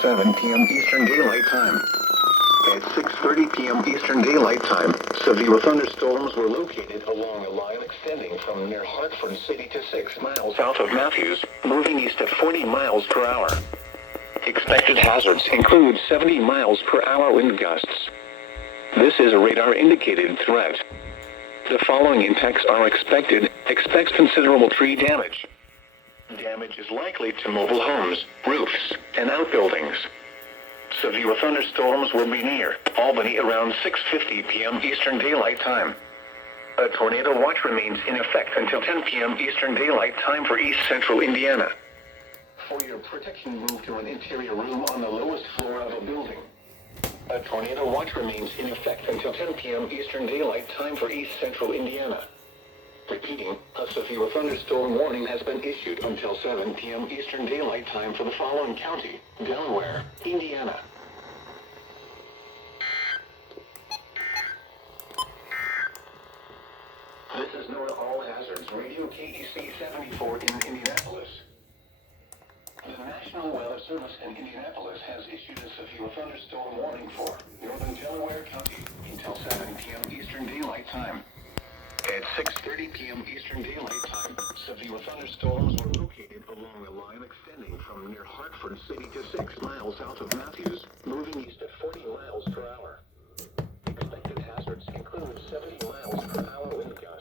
7 p.m. Eastern Daylight Time. At 6:30 p.m. Eastern Daylight Time, severe thunderstorms were located along a line extending from near Hartford City to 6 miles south of Matthews, moving east at 40 miles per hour. Expected hazards include 70 miles per hour wind gusts. This is a radar-indicated threat. The following impacts are expected. Expect considerable tree damage. Damage is likely to mobile homes, roofs, and outbuildings. Severe thunderstorms will be near Albany around 6:50 p.m. Eastern Daylight Time. A tornado watch remains in effect until 10 p.m. Eastern Daylight Time for East Central Indiana. For your protection, move to an interior room on the lowest floor of a building. A tornado watch remains in effect until 10 p.m. Eastern Daylight Time for East Central Indiana. Repeating, a severe thunderstorm warning has been issued until 7 p.m. Eastern Daylight Time for the following county: Delaware, Indiana. This is NOAA All Hazards Radio KEC74 in Indianapolis. The National Weather Service in Indianapolis has issued a severe thunderstorm warning for northern Delaware County until 7 p.m. Eastern Daylight Time. At 6:30 p.m. Eastern Daylight Time, severe thunderstorms were located along a line extending from near Hartford City to 6 miles south of Matthews, moving east at 40 miles per hour. Expected hazards include 70 miles per hour wind gusts.